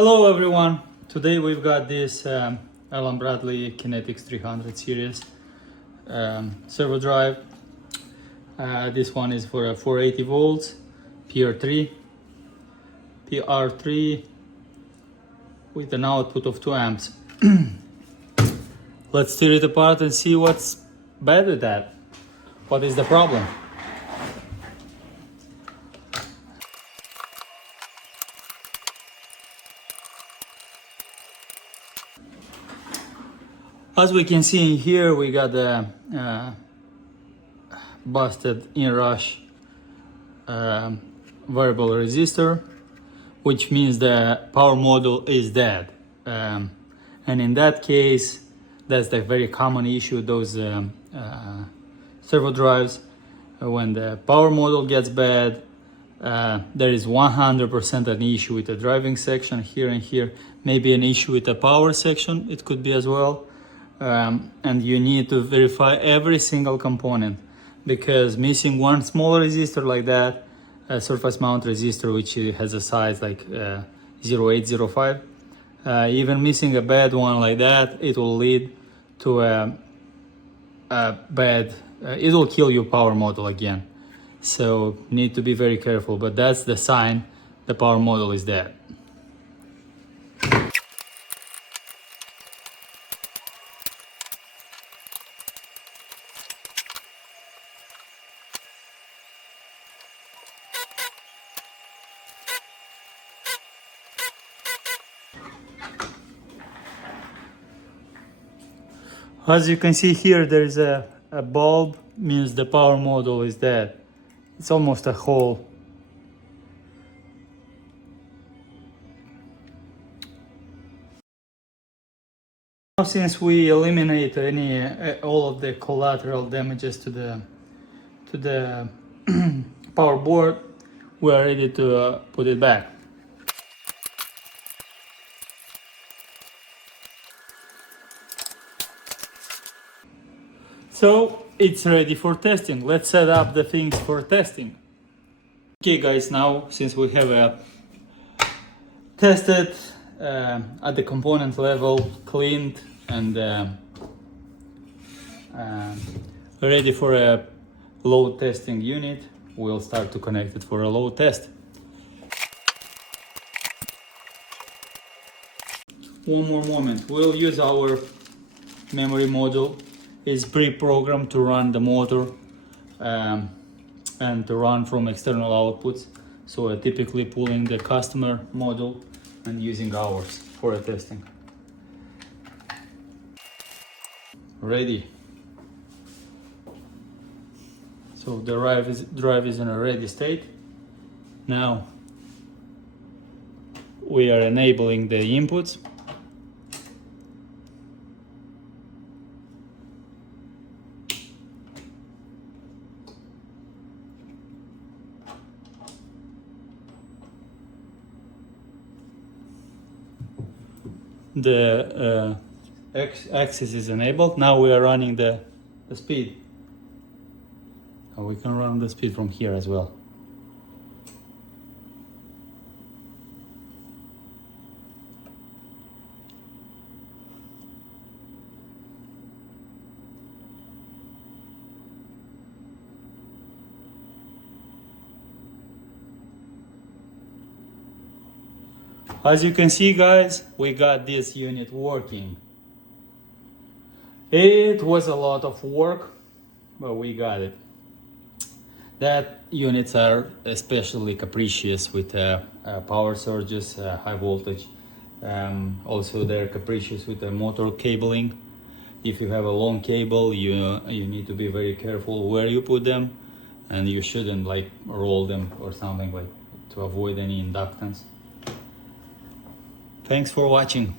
Hello everyone, today we've got this Allen-Bradley Kinetix 300 series servo drive. This one is for 480 volts PR3 with an output of 2 amps. Let's tear it apart and see what's bad with that. What is the problem? As we can see in here, we got the busted inrush variable resistor, which means the power module is dead. And in that case, that's the very common issue with those servo drives. When the power module gets bad, there is 100% an issue with the driving section here and here. Maybe an issue with the power section, it could be as well. And you need to verify every single component, because missing one small resistor like that, a surface mount resistor which has a size like 0805, even missing a bad one like that, it will lead to a bad, it will kill your power module again. So need to be very careful, but that's the sign the power module is dead. As you can see here, there is a bulb, means the power module is dead. It's almost a hole. Now, since we eliminate all of the collateral damages to the power board, we are ready to put it back. So it's ready for testing. Let's set up the things for testing. Okay guys, now since we have tested at the component level, cleaned and ready for a load testing unit, we'll start to connect it for a load test. One more moment, we'll use our memory module. Is pre-programmed to run the motor and to run from external outputs. So we're typically pulling the customer module and using ours for a testing. Ready. So the drive is in a ready state. Now we are enabling the inputs. The X-axis is enabled. Now we are running the speed. We can run the speed from here as well. As you can see guys, we got this unit working. It was a lot of work, but we got it. That units are especially capricious with power surges, high voltage. Also they're capricious with the motor cabling. If you have a long cable, you need to be very careful where you put them, and you shouldn't like roll them or something, like to avoid any inductance. Thanks for watching.